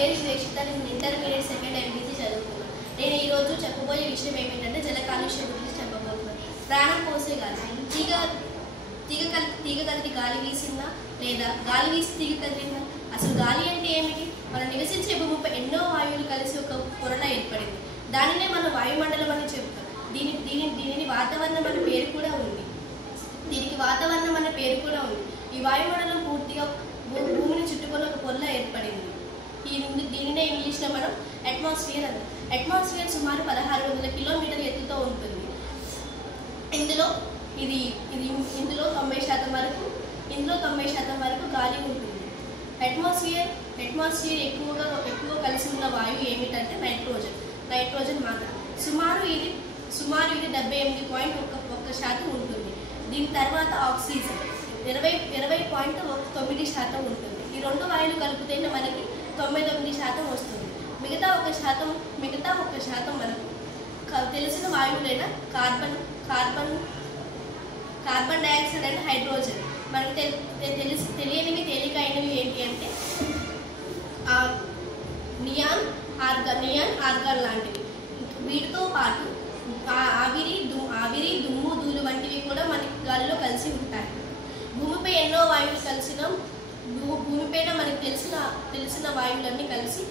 పేరు శ్రేషిత. నేను intermediate second MPC చదువుకున్నాను. నేను ఈరోజు చెప్పబోయే విషయం ఏమిటంటే జల కాలుష్యం గురించి చెప్పబోతున్నాను. ప్రాణం పోసే గాలి. తీగ కదిలి గాలి వీసిందా లేదా గాలి వీసి తీగ కదిలిందా? అసలు గాలి అంటే ఏమిటి? మనం నివసించే భూమిపై ఎన్నో వాయువులు కలిసి ఒక పొరలా ఏర్పడింది. దానినే మనం వాయుమండలం అని చెప్తాం. దీనిని వాతావరణం అనే పేరు కూడా ఉంది. ఈ వాయుమండలం పూర్తిగా భూమిని చుట్టుకొని ఒక పొరలా ఏర్పడింది. దీనినే ఇంగ్లీష్లో మనం అట్మాస్ఫియర్ అంటాం. అట్మాస్ఫియర్ సుమారు 1600 కిలోమీటర్ల ఎత్తుతో ఉంటుంది. ఇందులో 90% వరకు గాలి ఉంటుంది. అట్మాస్ఫియర్ ఎక్కువ కలిసి ఉన్న వాయువు ఏమిటంటే నైట్రోజన్ మాత్రం. సుమారు ఇది 78.1% ఉంటుంది. దీని తర్వాత ఆక్సిజన్ 20.9% ఉంటుంది. ఈ రెండు వాయువులు కలిపితేనే మనకి 99% వస్తుంది. మిగతా 1% మనకు తెలిసిన వాయువులైన కార్బన్ డైఆక్సైడ్ అండ్ హైడ్రోజన్. మనకు తెలియనివి తేలికైనవి ఏంటి అంటే నియాన్ ఆర్గాన్ లాంటివి. వీటితో పాటు ఆవిరి దుమ్ము ధూళి వంటివి కూడా మనకి గాలిలో కలిసి ఉంటాయి. భూమిపై ఎన్నో వాయువులు భూమిపైన మనకు తెలిసిన వాయువులన్నీ కలిసి